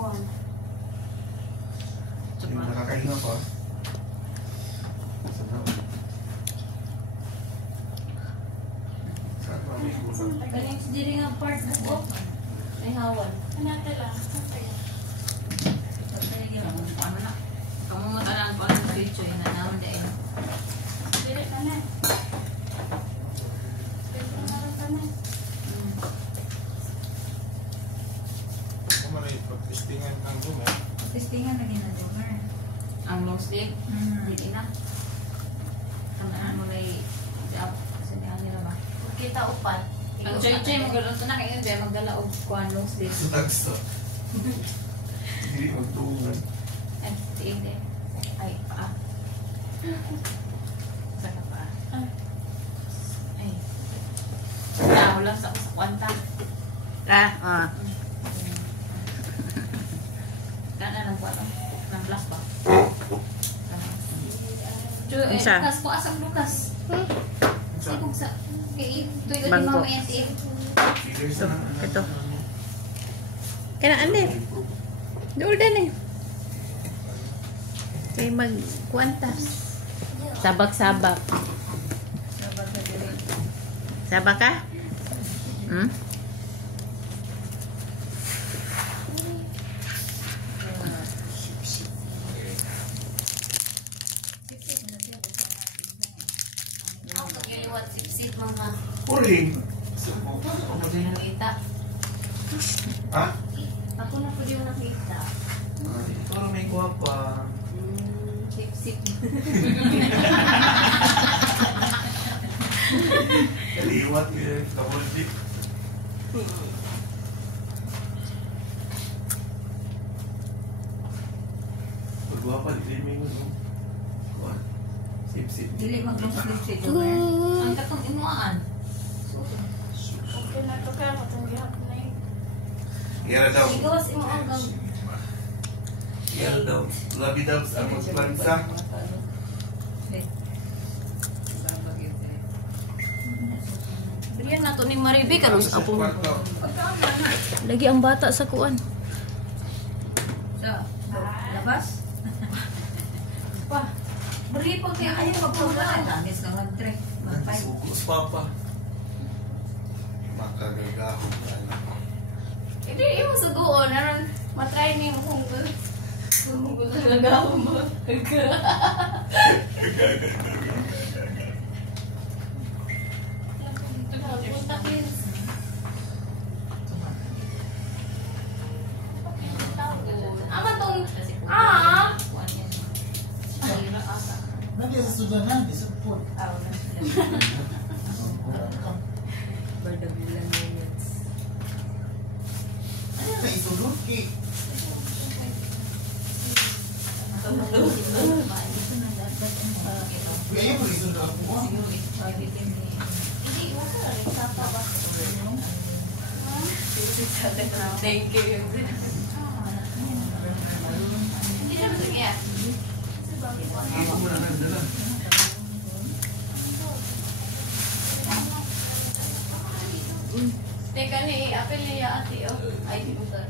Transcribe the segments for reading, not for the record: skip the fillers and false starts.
kuhan. Yung nakakahinga pa. Saan ba may kulang? Galing si Diri nga part buko. May hawan. Kanata lang. Ano na? Kamu matalaan ko ang video na naman dahil. Dili na na. Pwede na lang ka na. Ako malay pag-testingan ng dumo. Testingan lagi na donor. Ang long sleeve, hindi na. Ano mo lay job kasi nila ba? Kita upat. Ang choy-choy mo gano'n ito na kayo ba magdala og kuan long sleeve. Tagsa. Hindi magtuungan. Ay, tiinde. Ay, paa. Saka paa. Ay. Wala sa kwanta. Kana lang kuha ng plus ba? Unsa? Lukas ko asang Lukas. Sibog sa kay tuig ni Bangko. mama yan ti. Ito. Kaya ane. Doon eh. Kaya magkwantas. Sabak-sabak. Sabak ka? Hmm? Ako pagliwat sip-sip mga. Puring. Nakita. Ha? Ako na po yung nakita. Pero may kuha pa. Sip-sip. Kaliwat yun. Kabuldik. Pagkuha pa, di may ano. Kuha. Sip-sip. Dili mag-long sleeve si Jomer. Ang katong imuan. Okay na ito kaya matanggihan na yun. Iyara daw. Igawas imo hanggang. Iyara daw. Labi daw sa magpansa. Berian na to ni Maribe karon sa akong. Kwarto. Lagi ang bata sa kuan. Sa labas. Pa. Beri pag kaya ayaw magpapala. Danis na mag-tre. Mag-5. Sukus papa. Makagagahon ka na. Hindi imo suguon aron matry ni mo kung gusto nagaw mo. Ama tong Nandiyan sa sudanan, di sa food. Berdabulan minutes. Ano na isulod ki? Kaya mo isulod ako mo. Thank you. Hindi na ba kaya? Ako muna nandala. Teka ni, apel niya ate oh. Ay, di ko ka.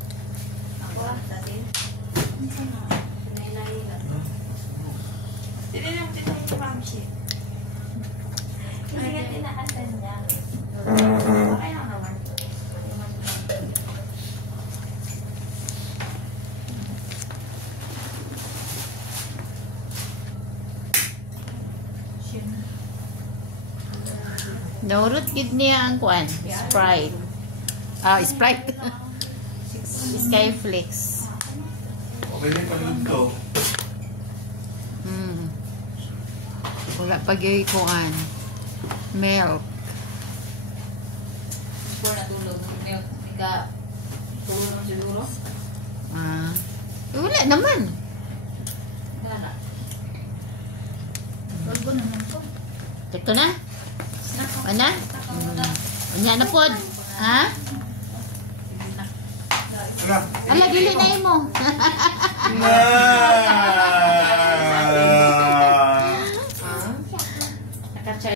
Ako dati. Hindi na yung tinayin yung mamsi. Hindi nga tinaasan niya. Okay lang naman. Naurot gid niya ang kuan. Sprite. Sprite. Skyflix. Okay na yung paluto. Wala pag-i kuan. Milk. Before natulog. Ika tulog siguro. Wala naman. Gana. Tulgo naman ko. Ito na? Ano? Unya na pod. Ha? Ano? Ala, dili na mo. Na!